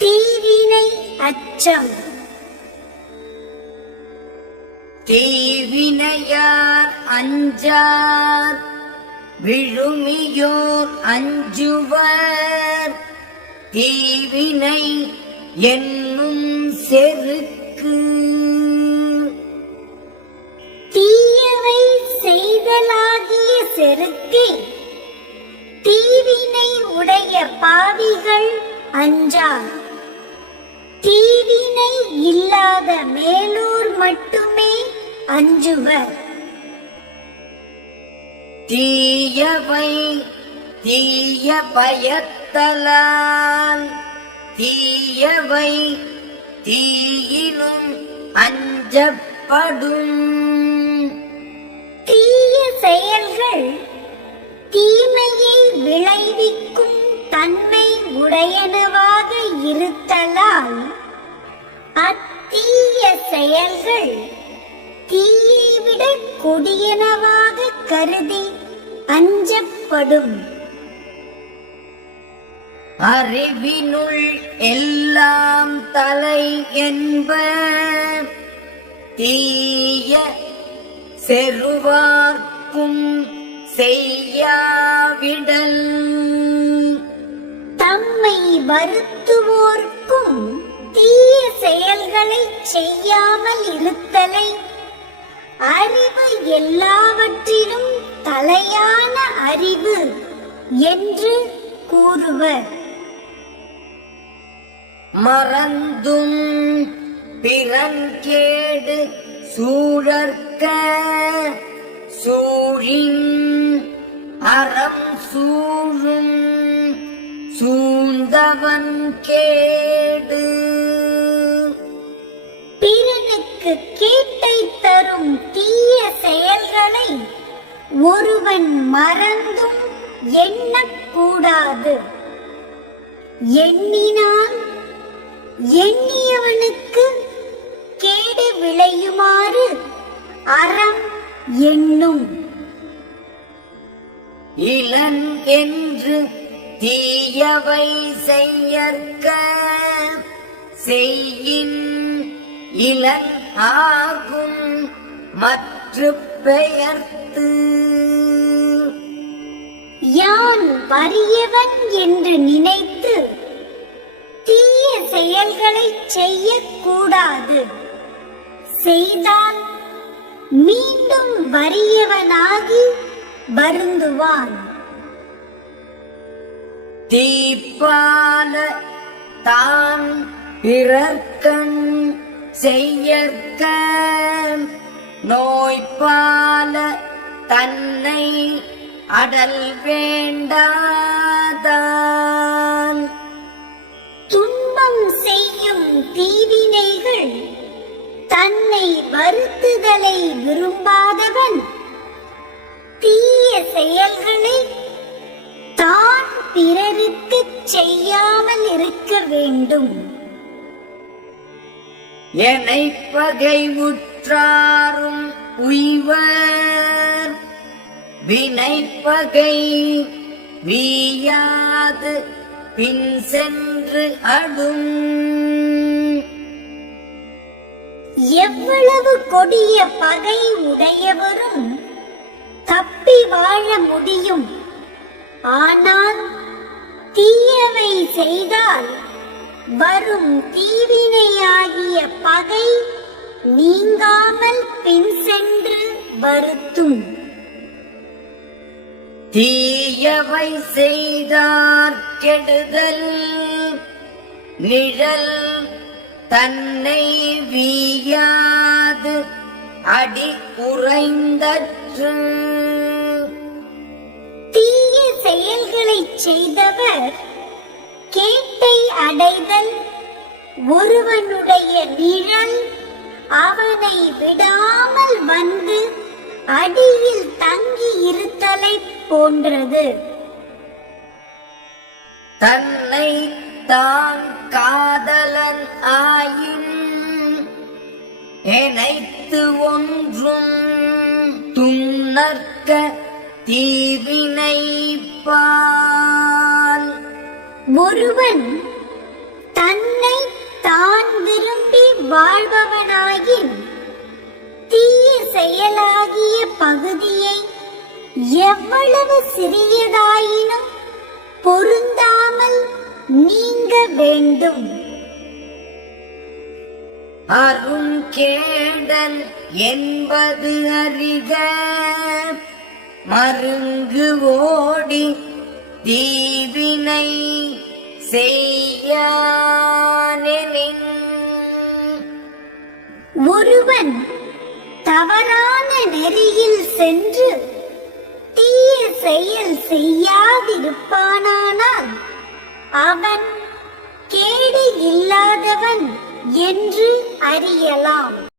தீவினை அச்சம். தீவினையார் அஞ்சார் விழுமியோர் அஞ்சுவர். தீவினை என்னும் செருக்கு. தீயவை செய்தலாகிய செருக்கை தீவினை உடைய பாவிகள் அஞ்சார். தீவினை இல்லாத மேலோர் மட்டுமே அஞ்சுவர். தீயவை தீய பயத்தலால் தீயவை தீயினும் அஞ்சப்படும். தீய செயல்கள் தீமையை விளைவிக்கும் தன்மை உடையனவாக இருத்தலால் அத்தீய செயல்கள் தீயை விட கொடியனவாக கருதி அஞ்சப்படும். அறிவினுள் எல்லாம் தலை என்ப. தீய செருவார்க்கும் செய்யாவிடல். தம்மை வருத்துவோர்க்கும் தீய செயல்களை செய்யாமல் இருத்தலை அறிவு எல்லாவற்றிலும் தலையான அறிவு என்று கூறுவர். மறந்தும் பிறன்கேடு சூழற்க சூழின் அறம் சூழும் சூழ்ந்தவன் கேடு. பிறனுக்கு கேட்டை தரும் தீய செயல்களை ஒருவன் மறந்தும் எண்ணக்கூடாது. எண்ணினால் எண்ணியவனுக்கு கேடு விளையுமாறு அறம் எண்ணும். இளன் என்று தீயவை செய்யற்க செய்யின் இளன் ஆகும் மற்று பெயர்த்து. யான் வறியவன் என்று நினைத்து தீய செயல்களை செய்யக்கூடாது. செய்தால் மீண்டும் வறியவனாகி வருந்துவான். தீப்பால தான் பிறர்க்கண் செய்யற்க நோய்பால தன்னை அடல் வேண்டாதான். துன்பம் செய்யும் தீவினைகள் தன்னை வருத்துதலை விரும்பாதவன் தீய செயல்களை தான் பிறருக்கு செய்யாமல் இருக்க வேண்டும். என்னை பகை உற்றாரும் உய்வர். வினைப்பகை வீயாது பின் சென்று அடும். எவ்வளவு கொடிய பகை உடையவரும் தப்பி வாழ முடியும். ஆனால் தீயவை செய்தால் வரும் தீவினையாகிய பகை நீங்காமல் பின் சென்று வருத்தும். தீயவை செய்தார் கெடுதல் நிழல் தன்னை வீயாது அடி உறைந்தற்று. தீய செயல்களை செய்தவர் கேட்டை அடைதல் ஒருவனுடைய நிழல் அவனை விடாமல் வந்து அடியில் தங்கி இருத்தலை போன்றது. தன்னை தான் காதலன் ஆயின் எனைத்து ஒன்றும் துன்னற்க தீவினைப்பால். ஒருவன் தன்னை விரும்பி வாழ்பவனாயின் தீய செயலாகிய பகுதியை எவ்வளவு சிறியதாயினும் பொருந்தாமல் நீங்க வேண்டும். அருங்கேடல் என்பது அறிக, மருங்கு ஓடி தீவினை செய்யானெனின். ஒருவன் தவறான நெறியில் சென்று தீய செயல் செய்யாதிருப்பானானால் அவன் கேடு இல்லாதவன் என்று அறியலாம்.